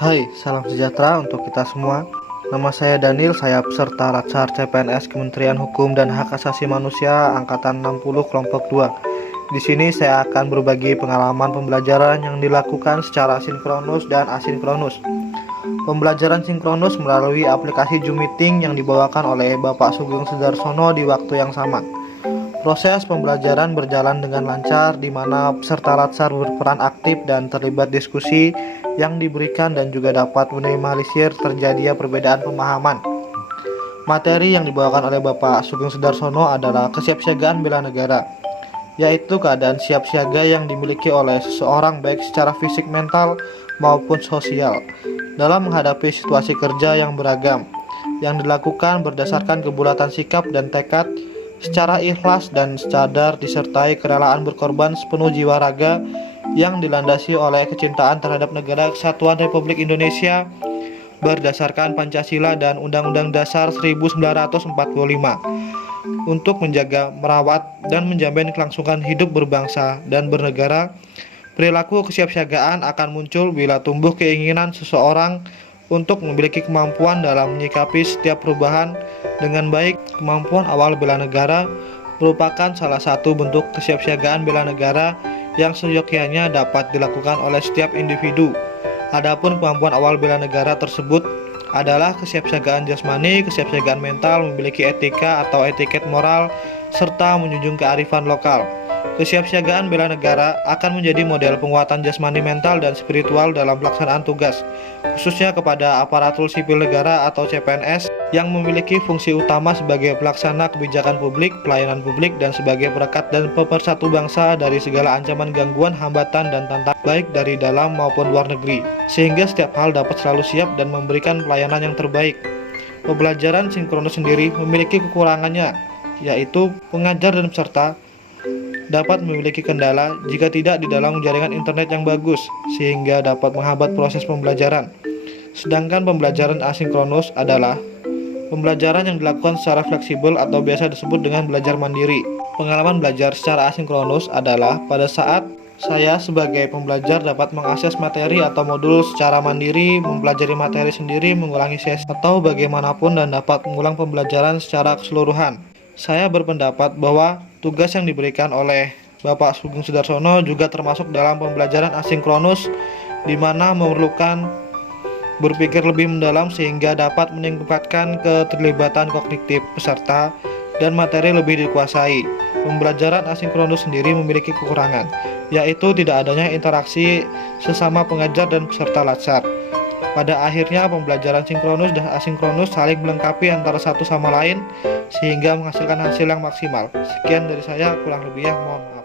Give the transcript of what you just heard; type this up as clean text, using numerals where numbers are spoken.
Hai, salam sejahtera untuk kita semua. Nama saya Daniel, saya peserta Latsar CPNS Kementerian Hukum dan Hak Asasi Manusia Angkatan 60 Kelompok 2. Di sini saya akan berbagi pengalaman pembelajaran yang dilakukan secara sinkronus dan asinkronus. Pembelajaran sinkronus melalui aplikasi Zoom Meeting yang dibawakan oleh Bapak Sugeng Sudarsono di waktu yang sama. Proses pembelajaran berjalan dengan lancar di mana peserta Latsar berperan aktif dan terlibat diskusi yang diberikan dan juga dapat meminimalisir terjadinya perbedaan pemahaman. Materi yang dibawakan oleh Bapak Sugeng Sudarsono adalah kesiapsiagaan bela negara, yaitu keadaan siap siaga yang dimiliki oleh seseorang baik secara fisik, mental, maupun sosial dalam menghadapi situasi kerja yang beragam, yang dilakukan berdasarkan kebulatan sikap dan tekad secara ikhlas dan sadar disertai kerelaan berkorban sepenuh jiwa raga yang dilandasi oleh kecintaan terhadap negara kesatuan Republik Indonesia berdasarkan Pancasila dan Undang-Undang Dasar 1945 untuk menjaga, merawat, dan menjamin kelangsungan hidup berbangsa dan bernegara. Perilaku kesiapsiagaan akan muncul bila tumbuh keinginan seseorang untuk memiliki kemampuan dalam menyikapi setiap perubahan dengan baik. Kemampuan awal bela negara merupakan salah satu bentuk kesiapsiagaan bela negara yang seyogyanya dapat dilakukan oleh setiap individu. Adapun kemampuan awal bela negara tersebut adalah kesiapsiagaan jasmani, kesiapsiagaan mental, memiliki etika atau etiket moral, serta menjunjung kearifan lokal. Kesiapsiagaan bela negara akan menjadi model penguatan jasmani, mental, dan spiritual dalam pelaksanaan tugas, khususnya kepada aparatur sipil negara atau CPNS yang memiliki fungsi utama sebagai pelaksana kebijakan publik, pelayanan publik, dan sebagai perekat dan pemersatu bangsa dari segala ancaman, gangguan, hambatan, dan tantangan baik dari dalam maupun luar negeri, sehingga setiap hal dapat selalu siap dan memberikan pelayanan yang terbaik. Pembelajaran sinkronus sendiri memiliki kekurangannya, yaitu pengajar dan peserta dapat memiliki kendala jika tidak di dalam jaringan internet yang bagus, sehingga dapat menghambat proses pembelajaran. Sedangkan pembelajaran asinkronus adalah pembelajaran yang dilakukan secara fleksibel atau biasa disebut dengan belajar mandiri. Pengalaman belajar secara asinkronus adalah pada saat saya sebagai pembelajar dapat mengakses materi atau modul secara mandiri, mempelajari materi sendiri, mengulangi sesi, atau bagaimanapun dan dapat mengulang pembelajaran secara keseluruhan. Saya berpendapat bahwa tugas yang diberikan oleh Bapak Sugeng Sudarsono juga termasuk dalam pembelajaran asinkronus, di mana memerlukan berpikir lebih mendalam sehingga dapat meningkatkan keterlibatan kognitif peserta dan materi lebih dikuasai. Pembelajaran asinkronus sendiri memiliki kekurangan, yaitu tidak adanya interaksi sesama pengajar dan peserta Latsar. Pada akhirnya pembelajaran sinkronus dan asinkronus saling melengkapi antara satu sama lain sehingga menghasilkan hasil yang maksimal. Sekian dari saya, kurang lebihnya mohon maaf.